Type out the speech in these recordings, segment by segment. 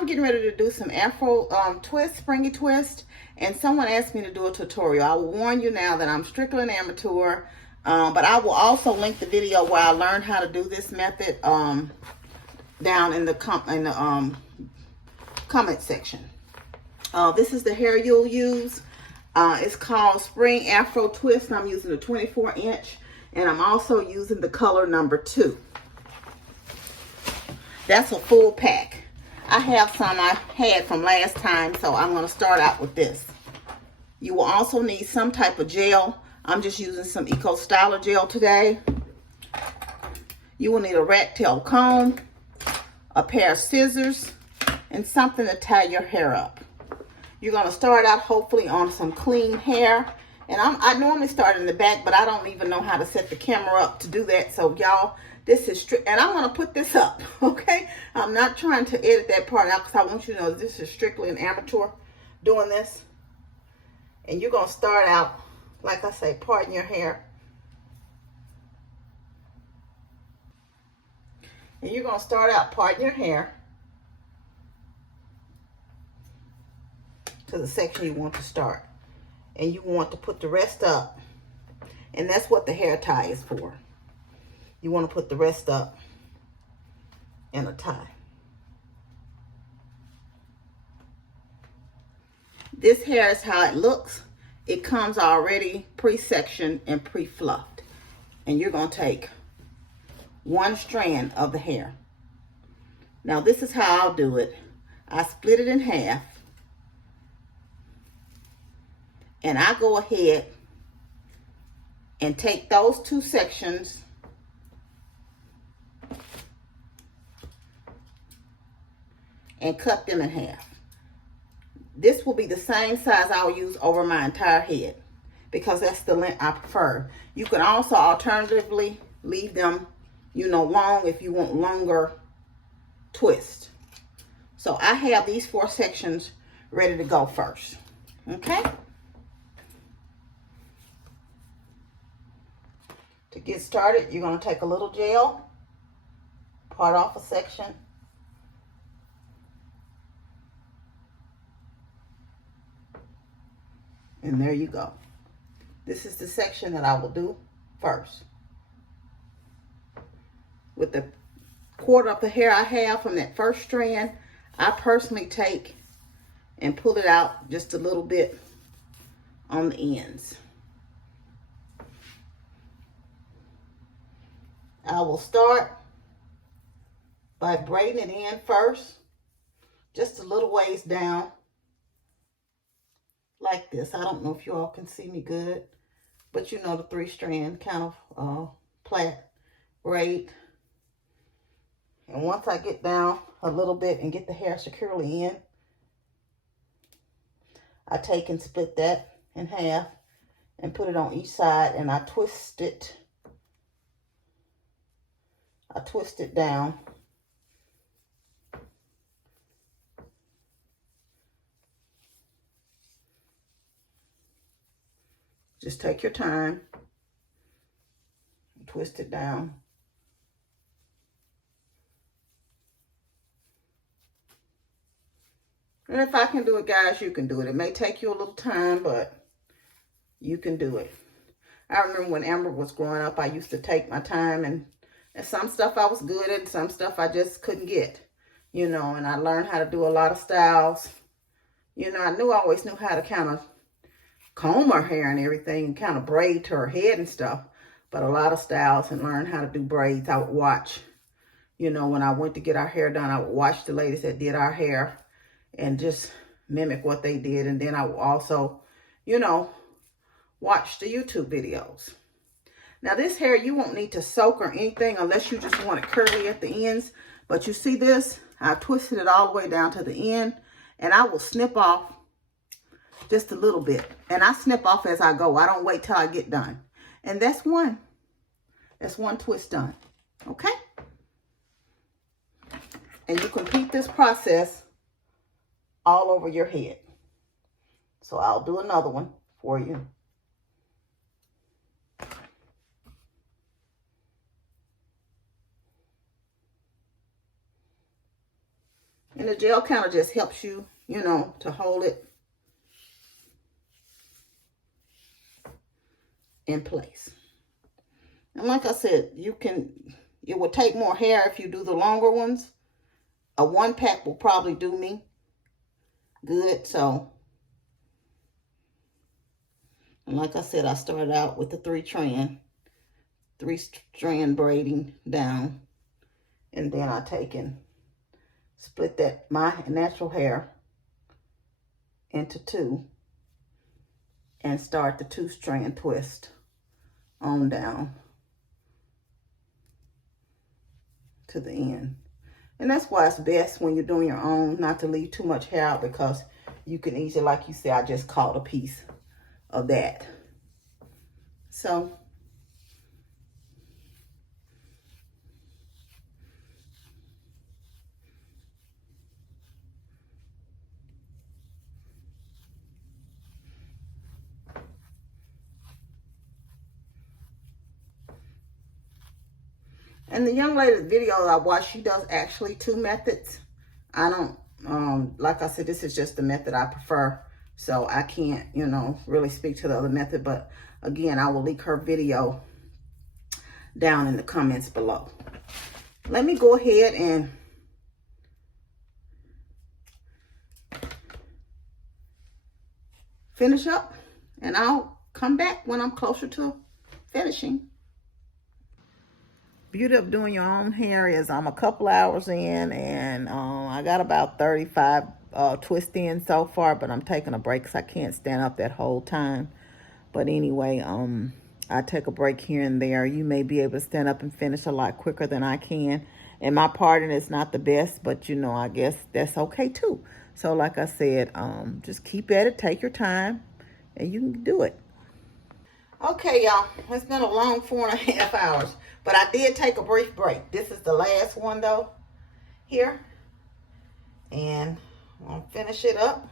I'm getting ready to do some Afro twist, springy twist, and someone asked me to do a tutorial. I will warn you now that I'm strictly an amateur, but I will also link the video where I learned how to do this method down in the comment section. This is the hair you'll use. It's called Spring Afro Twist. I'm using a 24-inch, and I'm also using the color number 2. That's a full pack. I have some I had from last time, so I'm going to start out with this. You will also need some type of gel. I'm just using some Eco Styler gel today. You will need a rat tail comb, a pair of scissors, and something to tie your hair up. You're going to start out hopefully on some clean hair. And I normally start in the back, but I don't even know how to set the camera up to do that. So y'all, this is strict, and I'm going to put this up, okay? I'm not trying to edit that part out because I want you to know this is strictly an amateur doing this. And you're going to start out, like I say, parting your hair. And you're going to start out parting your hair to the section you want to start. And you want to put the rest up. And that's what the hair tie is for. You want to put the rest up in a tie. This hair is how it looks. It comes already pre-sectioned and pre-fluffed. And you're going to take one strand of the hair. Now this is how I'll do it. I split it in half. And I go ahead and take those 2 sections and cut them in half. This will be the same size I'll use over my entire head because that's the length I prefer. You can also alternatively leave them, long if you want longer twist. So I have these 4 sections ready to go first. Okay? To get started, you're going to take a little gel, part off a section, and there you go. This is the section that I will do first. With the quarter of the hair I have from that first strand, I personally take and pull it out just a little bit on the ends. I will start by braiding it in first, just a little ways down, like this. I don't know if you all can see me good, but the 3-strand kind of plait braid. And once I get down a little bit and get the hair securely in, I take and split that in half and put it on each side, and I twist it. I twist it down. Just take your time. Twist it down. And if I can do it, guys, you can do it. It may take you a little time, but you can do it. I remember when Amber was growing up, I used to take my time, and some stuff I was good at, some stuff I just couldn't get, and I learned how to do a lot of styles. I always knew how to kind of comb her hair and everything, and kind of braid to her head and stuff, but a lot of styles, and learn how to do braids. I would watch, when I went to get our hair done, I would watch the ladies that did our hair and just mimic what they did. And then I would also, watch the YouTube videos. Now this hair, you won't need to soak or anything unless you just want it curly at the ends. But you see this? I twisted it all the way down to the end, and I will snip off just a little bit. And I snip off as I go. I don't wait till I get done. And that's one twist done. Okay? And you can repeat this process all over your head. So I'll do another one for you. And the gel kind of just helps you, you know, to hold it in place. And like I said, it will take more hair if you do the longer ones. A 1-pack will probably do me good. So, and like I said, I started out with the 3-strand braiding down. And then I take and split that, my natural hair, into 2. And start the 2-strand twist on down to the end. And that's why it's best when you're doing your own not to leave too much hair out, because you can easily, like you said, I just caught a piece of that. So and the young lady's video I watched, she does actually 2 methods. I don't, like I said, this is just the method I prefer. So I can't, you know, really speak to the other method. But again, I will link her video down in the comments below. Let me go ahead and finish up. And I'll come back when I'm closer to finishing. Beauty of doing your own hair is I'm a couple hours in, and I got about 35 twists in so far, but I'm taking a break because I can't stand up that whole time. But anyway, I take a break here and there. You may be able to stand up and finish a lot quicker than I can. And my parting is not the best, but you know, I guess that's okay too. So like I said, just keep at it, take your time, and you can do it. Okay, y'all, it's been a long 4.5 hours, but I did take a brief break. This is the last one though, here. And I'll finish it up.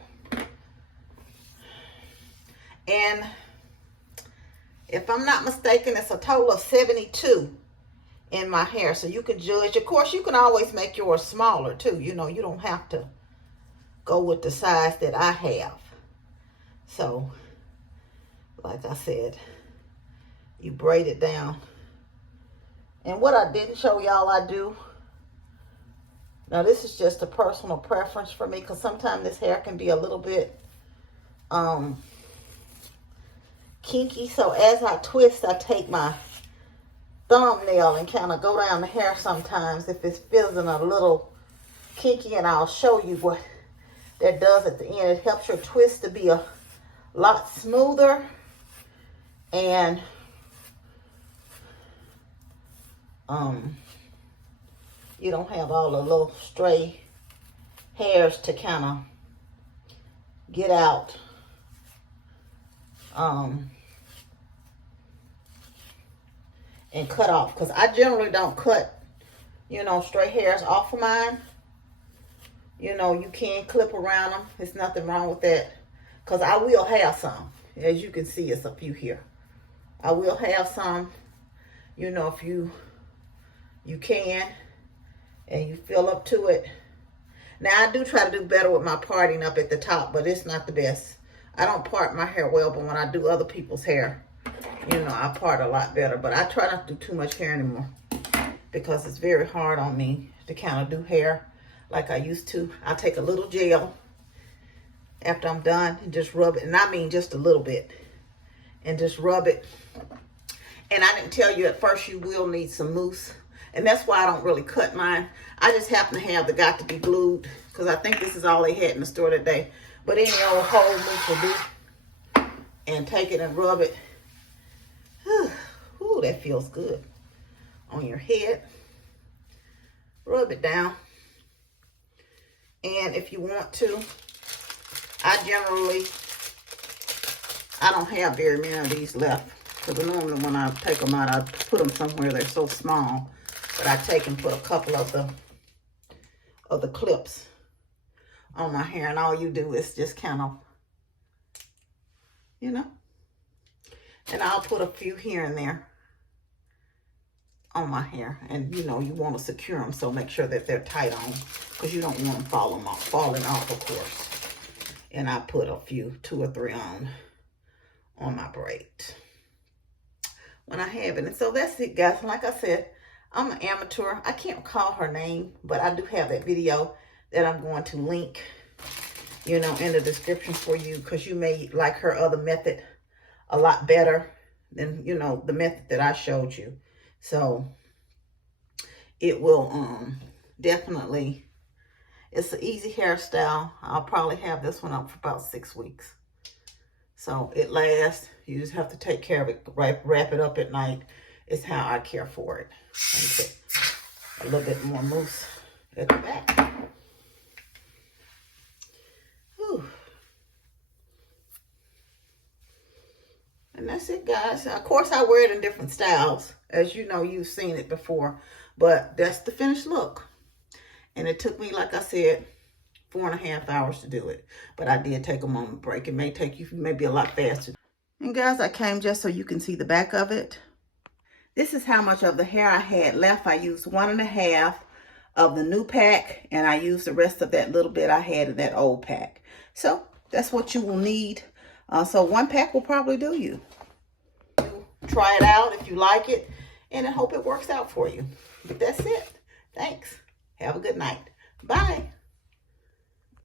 And if I'm not mistaken, it's a total of 72 in my hair. So you can judge. Of course, you can always make yours smaller too. You know, you don't have to go with the size that I have. So, like I said, you braid it down. And what I didn't show y'all I do, now this is just a personal preference for me, because sometimes this hair can be a little bit kinky. So as I twist, I take my thumbnail and kind of go down the hair sometimes if it's feeling a little kinky, and I'll show you what that does at the end. It helps your twist to be a lot smoother, and you don't have all the little stray hairs to kind of get out. And cut off, because I generally don't cut, you know, stray hairs off of mine. You know, you can clip around them. There's nothing wrong with that, because I will have some. As you can see, it's a few here. I will have some, you know, if you can and you feel up to it. Now, I do try to do better with my parting up at the top, but it's not the best. I don't part my hair well, but when I do other people's hair, you know, I part a lot better. But I try not to do too much hair anymore, because it's very hard on me to kind of do hair like I used to. I take a little gel after I'm done and just rub it. And I mean just a little bit. And just rub it. And I didn't tell you at first, you will need some mousse. And that's why I don't really cut mine. I just happen to have the got to be glued, because I think this is all they had in the store today. But any old whole mousse will do. And take it and rub it. Ooh, that feels good on your head. Rub it down. And if you want to, I don't have very many of these left, because normally when I take them out, I put them somewhere. They're so small. But I take and put a couple of the clips on my hair, and all you do is just kind of, you know, and I'll put a few here and there. on my hair. And you know, you want to secure them, so make sure that they're tight on, because you don't want them falling off, of course. And I put a few, 2 or 3 on my braid when I have it. And so that's it, guys. Like I said, I'm an amateur. I can't call her name, but I do have that video that I'm going to link, you know, in the description for you, because you may like her other method a lot better than, you know, the method that I showed you. So it will definitely, it's an easy hairstyle. I'll probably have this one up for about 6 weeks. So it lasts. You just have to take care of it, wrap it up at night. Is how I care for it. And put a little bit more mousse at the back. Whew. And that's it, guys. Of course, I wear it in different styles. As you know, you've seen it before. But that's the finished look. And it took me, like I said, 4.5 hours to do it. But I did take a moment break. It may take you maybe a lot faster. And guys, I came just so you can see the back of it. This is how much of the hair I had left. I used 1.5 of the new pack, and I used the rest of that little bit I had in that old pack. So that's what you will need. So 1 pack will probably do you. Try it out if you like it, and I hope it works out for you. But that's it. Thanks. Have a good night. Bye.